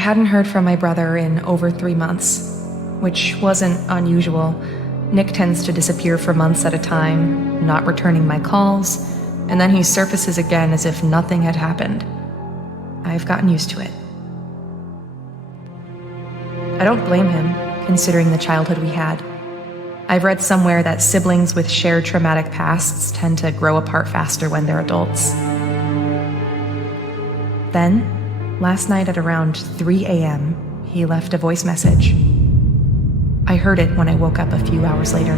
hadn't heard from my brother in over 3 months, which wasn't unusual. Nick tends to disappear for months at a time, not returning my calls, and then he surfaces again as if nothing had happened. I've gotten used to it. I don't blame him, considering the childhood we had. I've read somewhere that siblings with shared traumatic pasts tend to grow apart faster when they're adults. Then, last night at around 3 a.m., he left a voice message. I heard it when I woke up a few hours later.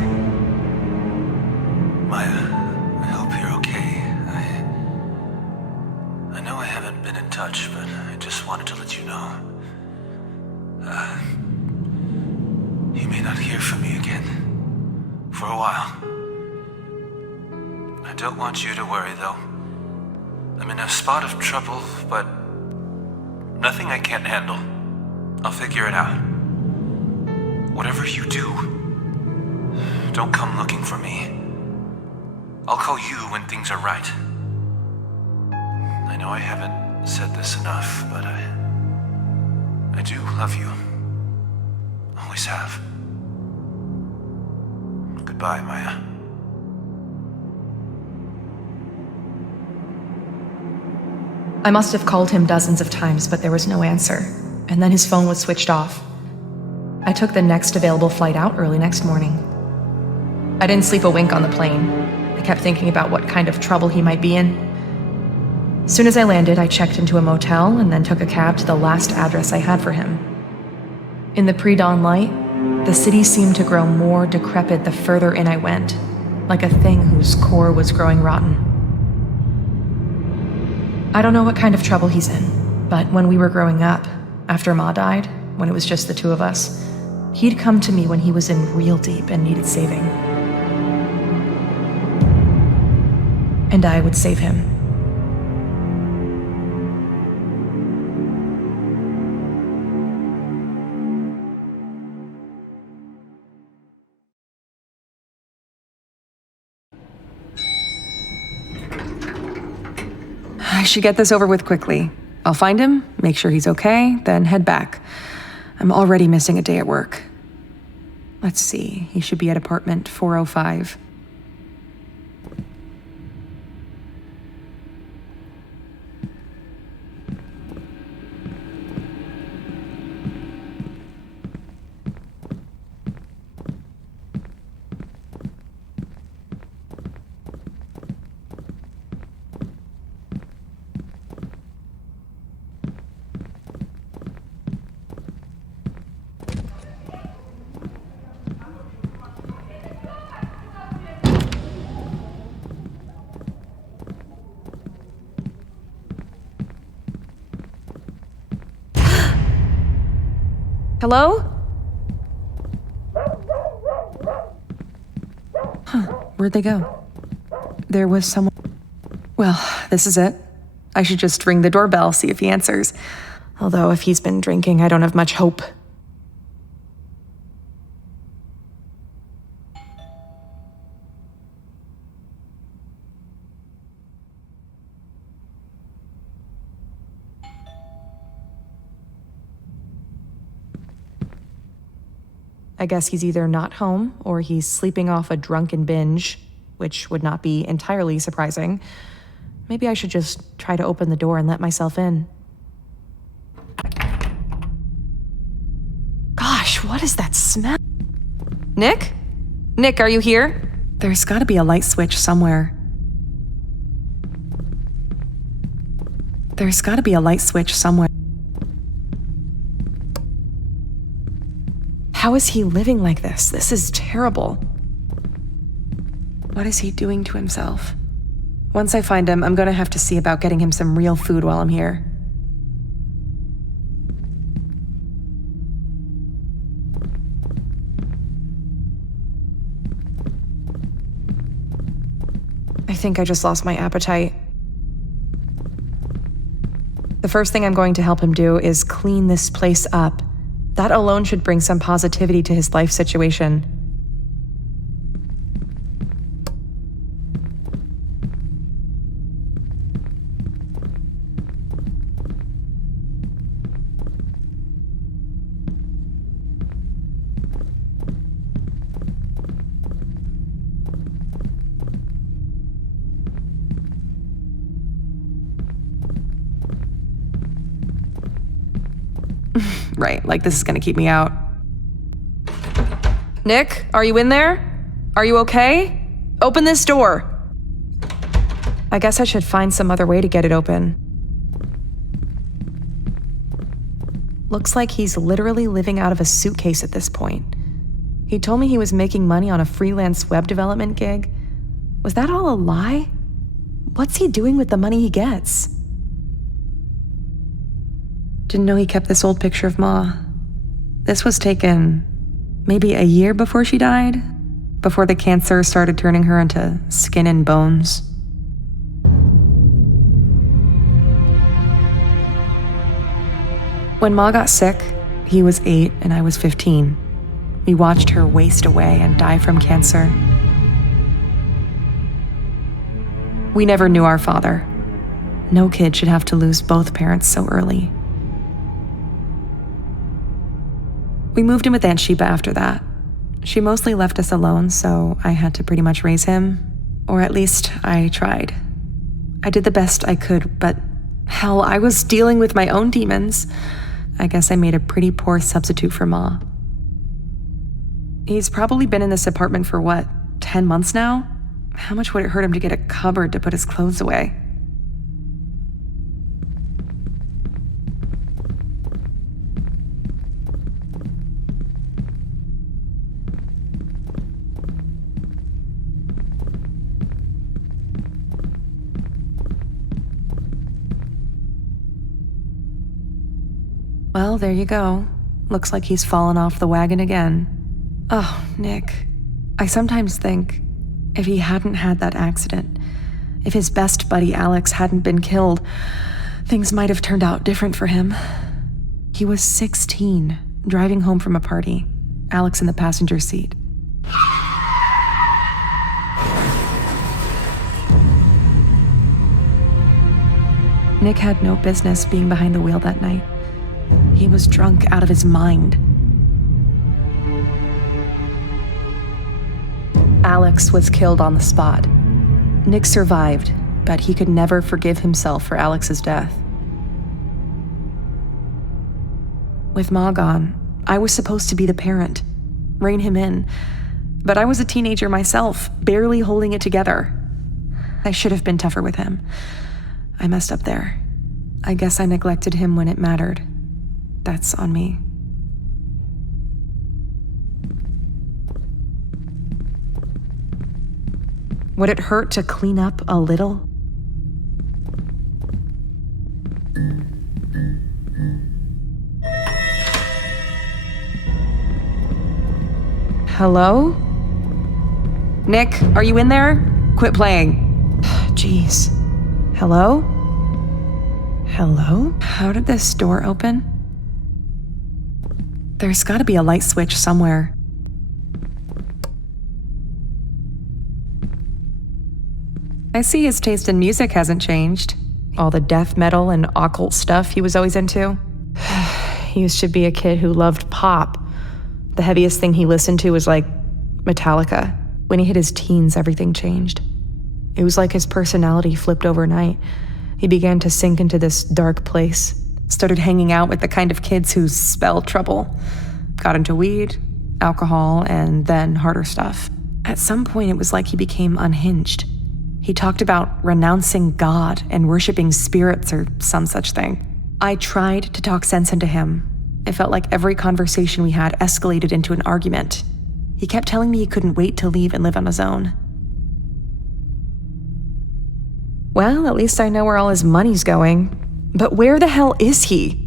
Maya, I hope you're okay. I know I haven't been in touch, but I just wanted to let you know. You may not hear from me again. For a while. I don't want you to worry, though. I'm in a spot of trouble, but nothing I can't handle. I'll figure it out. Whatever you do, don't come looking for me. I'll call you when things are right. I know I haven't said this enough, but I do love you. Always have. Goodbye, Maya. I must have called him dozens of times, but there was no answer, and then his phone was switched off. I took the next available flight out early next morning. I didn't sleep a wink on the plane. I kept thinking about what kind of trouble he might be in. As soon as I landed, I checked into a motel and then took a cab to the last address I had for him. In the pre-dawn light, the city seemed to grow more decrepit the further in I went, like a thing whose core was growing rotten. I don't know what kind of trouble he's in, but when we were growing up, after Ma died, when it was just the two of us, he'd come to me when he was in real deep and needed saving. And I would save him. I should get this over with quickly. I'll find him, make sure he's okay, then head back. I'm already missing a day at work. Let's see, he should be at apartment 405. Hello? Where'd they go? There was someone... Well, this is it. I should just ring the doorbell, see if he answers. Although if he's been drinking, I don't have much hope. I guess he's either not home or he's sleeping off a drunken binge, which would not be entirely surprising. Maybe I should just try to open the door and let myself in. Gosh, what is that smell? Nick? Nick, are you here? There's gotta be a light switch somewhere. There's gotta be a light switch somewhere. How is he living like this? This is terrible. What is he doing to himself? Once I find him, I'm gonna have to see about getting him some real food while I'm here. I think I just lost my appetite. The first thing I'm going to help him do is clean this place up. That alone should bring some positivity to his life situation. Right, like this is gonna keep me out. Nick, are you in there? Are you okay? Open this door. I guess I should find some other way to get it open. Looks like he's literally living out of a suitcase at this point. He told me he was making money on a freelance web development gig. Was that all a lie? What's he doing with the money he gets? Didn't know he kept this old picture of Ma. This was taken maybe a year before she died, before the cancer started turning her into skin and bones. When Ma got sick, he was 8 and I was 15. We watched her waste away and die from cancer. We never knew our father. No kid should have to lose both parents so early. We moved in with Aunt Sheba after that. She mostly left us alone, so I had to pretty much raise him. Or at least I tried. I did the best I could, but hell, I was dealing with my own demons. I guess I made a pretty poor substitute for Ma. He's probably been in this apartment for what, 10 months now? How much would it hurt him to get a cupboard to put his clothes away? Well, there you go. Looks like he's fallen off the wagon again. Oh, Nick. I sometimes think, if he hadn't had that accident, if his best buddy Alex hadn't been killed, things might have turned out different for him. He was 16, driving home from a party, Alex in the passenger seat. Nick had no business being behind the wheel that night. He was drunk out of his mind. Alex was killed on the spot. Nick survived, but he could never forgive himself for Alex's death. With Ma gone, I was supposed to be the parent, rein him in, but I was a teenager myself, barely holding it together. I should have been tougher with him. I messed up there. I guess I neglected him when it mattered. That's on me. Would it hurt to clean up a little? Hello? Nick, are you in there? Quit playing. Jeez. Hello? Hello? How did this door open? There's gotta be a light switch somewhere. I see his taste in music hasn't changed. All the death metal and occult stuff he was always into. He used to be a kid who loved pop. The heaviest thing he listened to was like Metallica. When he hit his teens, everything changed. It was like his personality flipped overnight. He began to sink into this dark place. Started hanging out with the kind of kids who spell trouble. Got into weed, alcohol, and then harder stuff. At some point, it was like he became unhinged. He talked about renouncing God and worshiping spirits or some such thing. I tried to talk sense into him. It felt like every conversation we had escalated into an argument. He kept telling me he couldn't wait to leave and live on his own. Well, at least I know where all his money's going. But where the hell is he?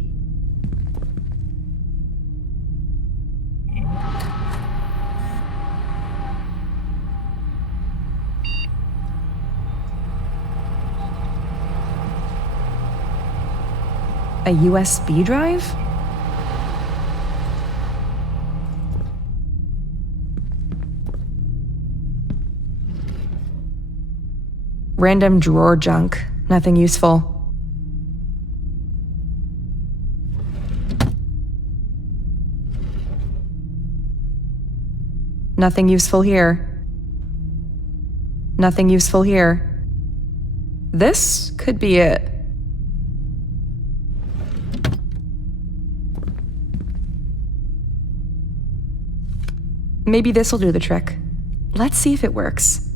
A USB drive? Random drawer junk, nothing useful. Nothing useful here. Nothing useful here. This could be it. Maybe this'll do the trick. Let's see if it works.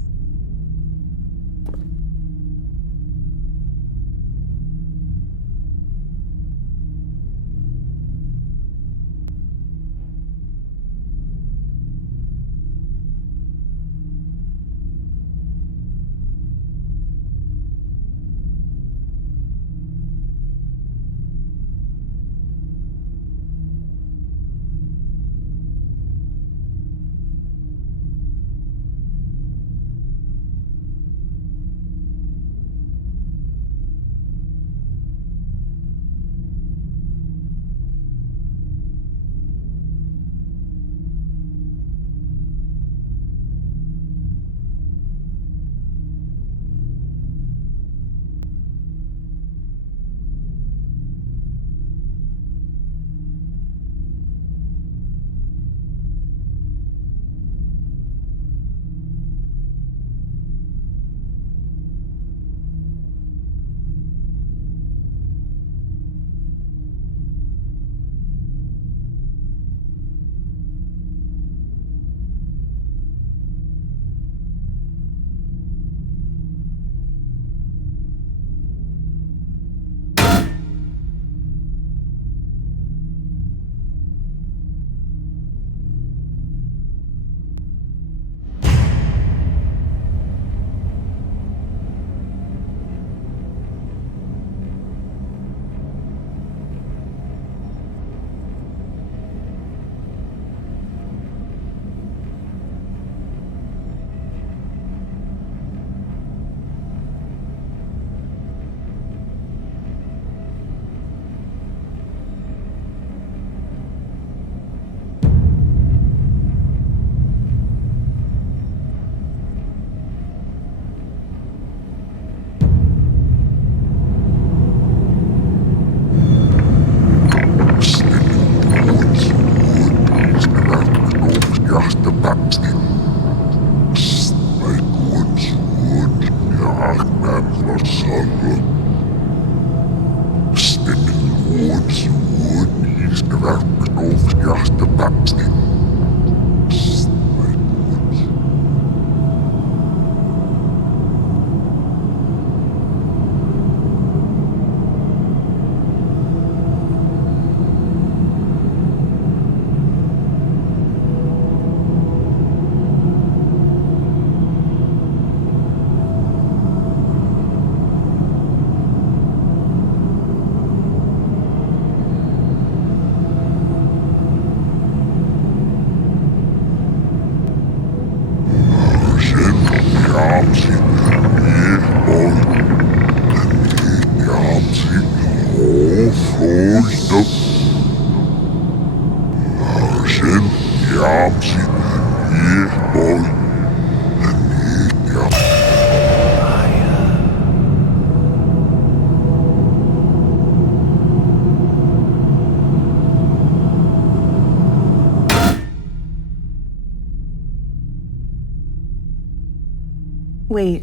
Wait,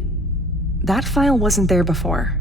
that file wasn't there before.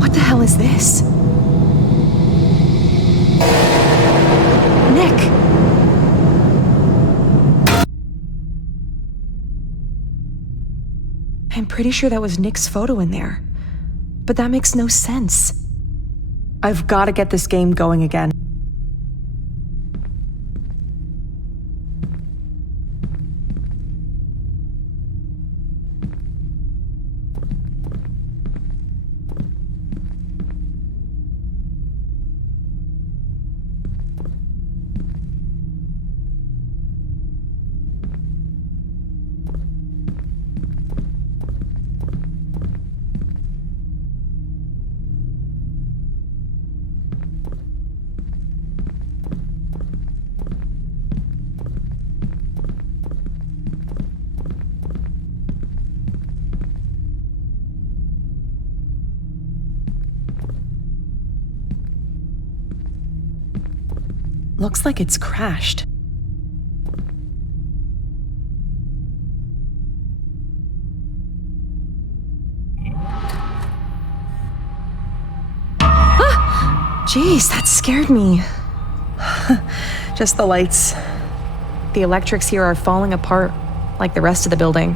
What the hell is this? Nick! I'm pretty sure that was Nick's photo in there. But that makes no sense. I've got to get this game going again. Looks like it's crashed. Ah! Jeez, that scared me. Just the lights. The electrics here are falling apart, like the rest of the building.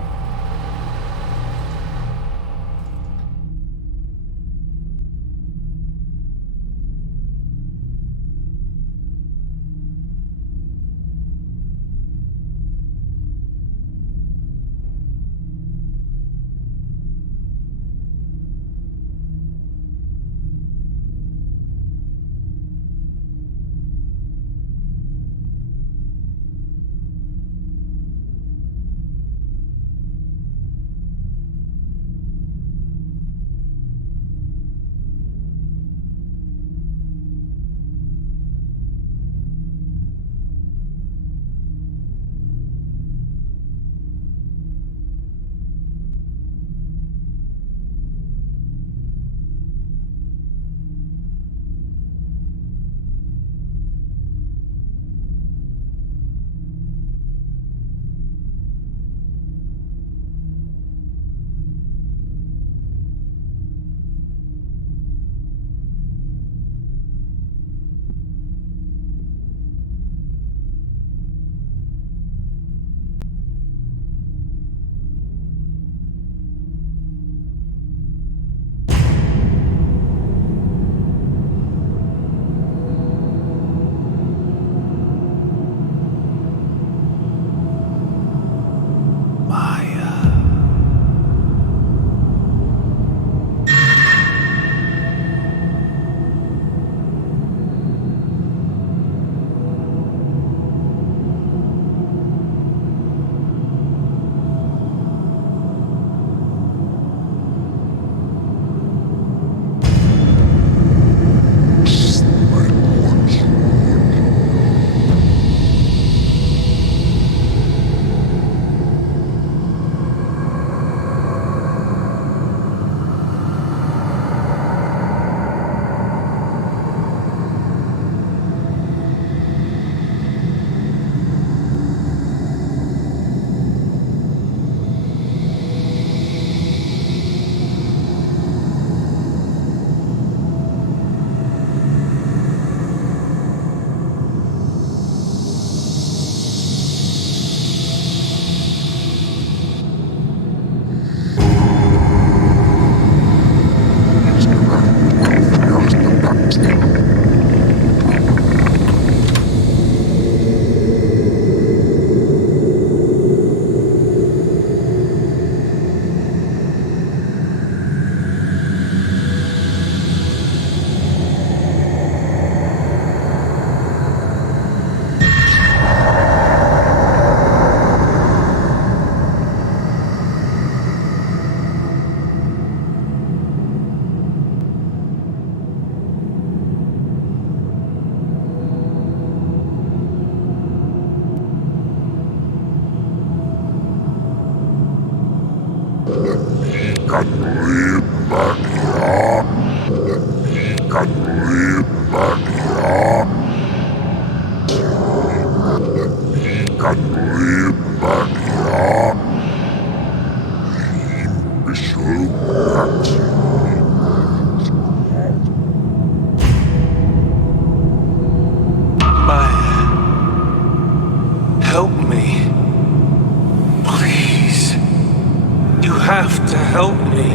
have to help me.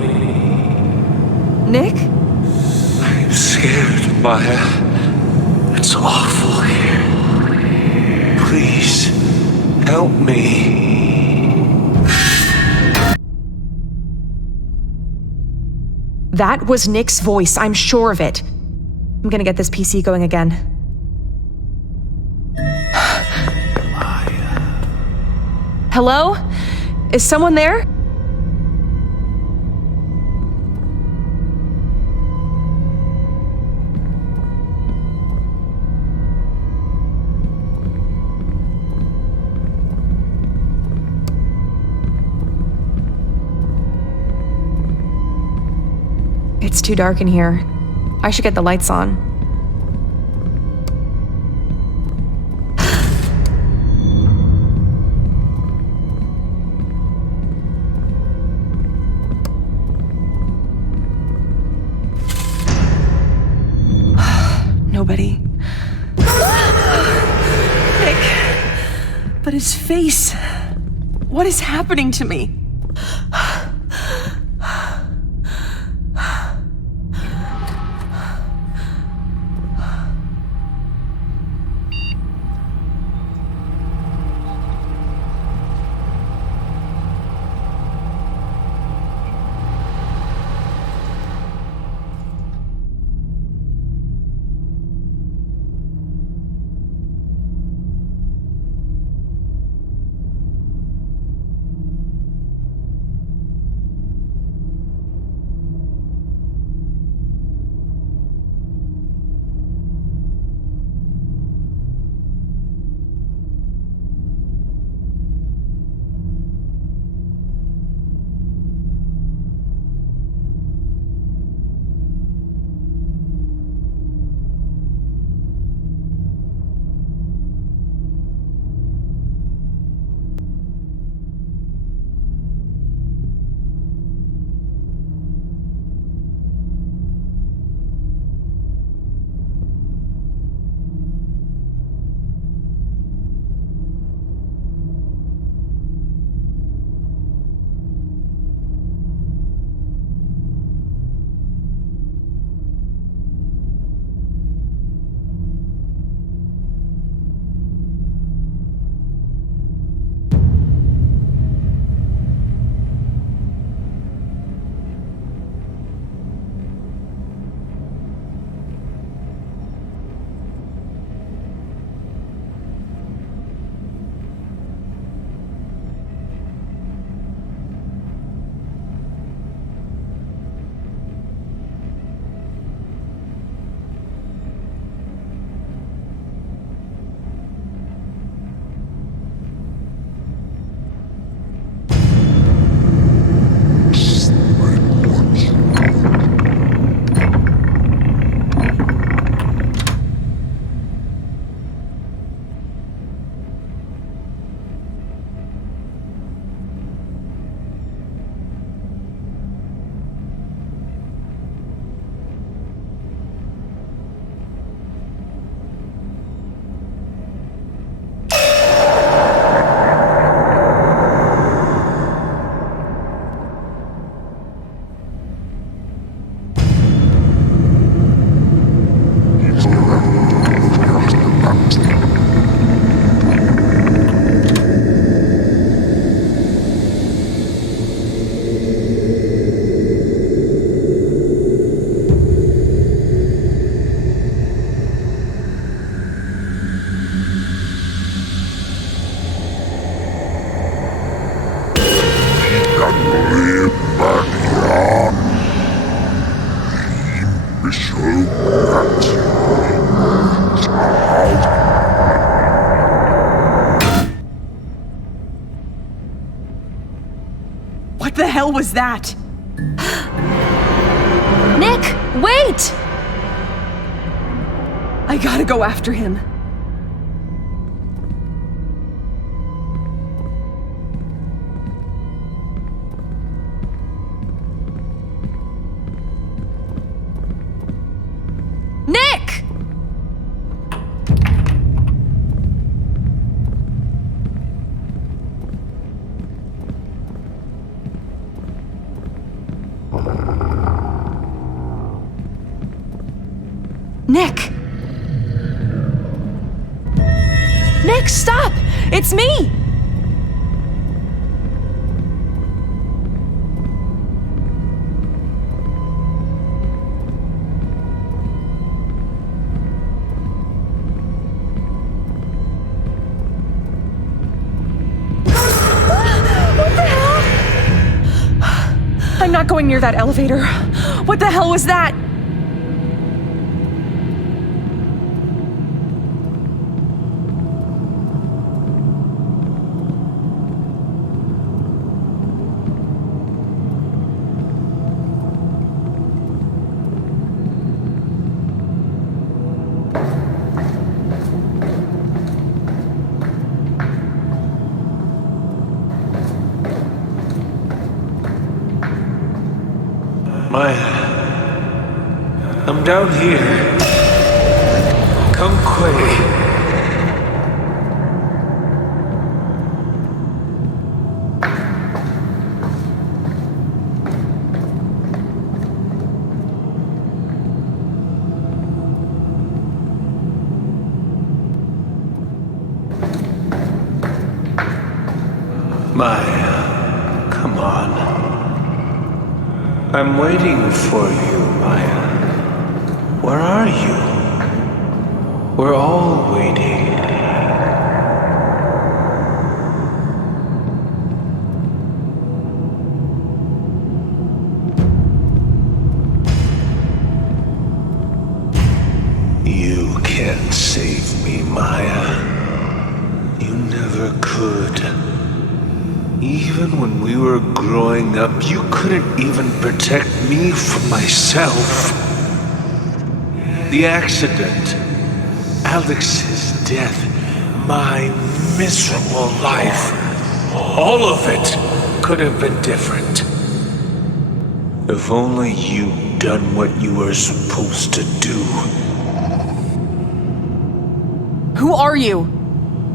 Nick? I'm scared, Maya. It's awful here. Please, help me. That was Nick's voice, I'm sure of it. I'm gonna get this PC going again. Hello? Is someone there? It's too dark in here. I should get the lights on. Nobody. Nick. But his face. What is happening to me? What the hell was that? Nick, wait! I gotta go after him. Nick! Nick! Nick, stop! It's me! I'm not going near that elevator. What the hell was that? Maya, I'm down here. Come quick. Maya, come on. I'm waiting for you, Maya. Where are you? We're all waiting. You can't save me, Maya. You never could. Even when we were growing up, you couldn't even protect me from myself. The accident, Alex's death, my miserable life, all of it could have been different. If only you'd done what you were supposed to do. Who are you?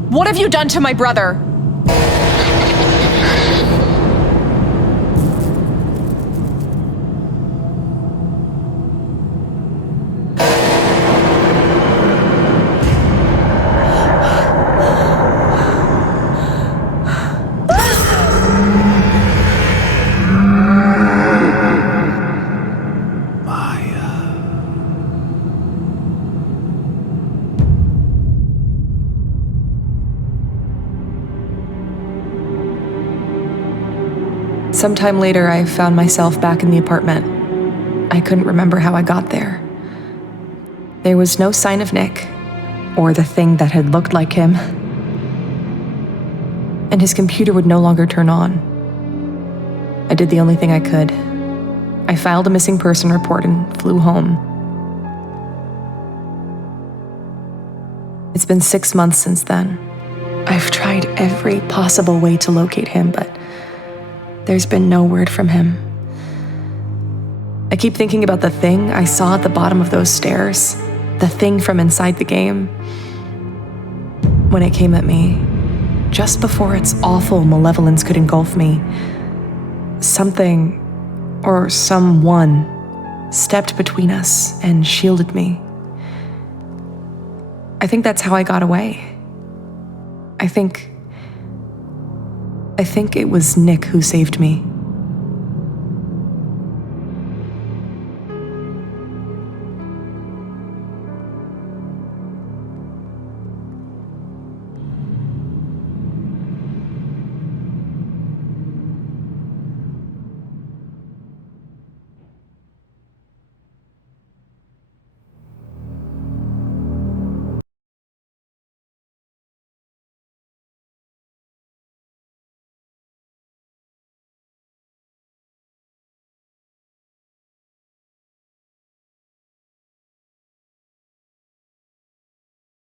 What have you done to my brother? Sometime later, I found myself back in the apartment. I couldn't remember how I got there. There was no sign of Nick, or the thing that had looked like him. And his computer would no longer turn on. I did the only thing I could. I filed a missing person report and flew home. It's been 6 months since then. I've tried every possible way to locate him, but there's been no word from him. I keep thinking about the thing I saw at the bottom of those stairs, the thing from inside the game. When it came at me, just before its awful malevolence could engulf me, something or someone stepped between us and shielded me. I think that's how I got away. I think it was Nick who saved me.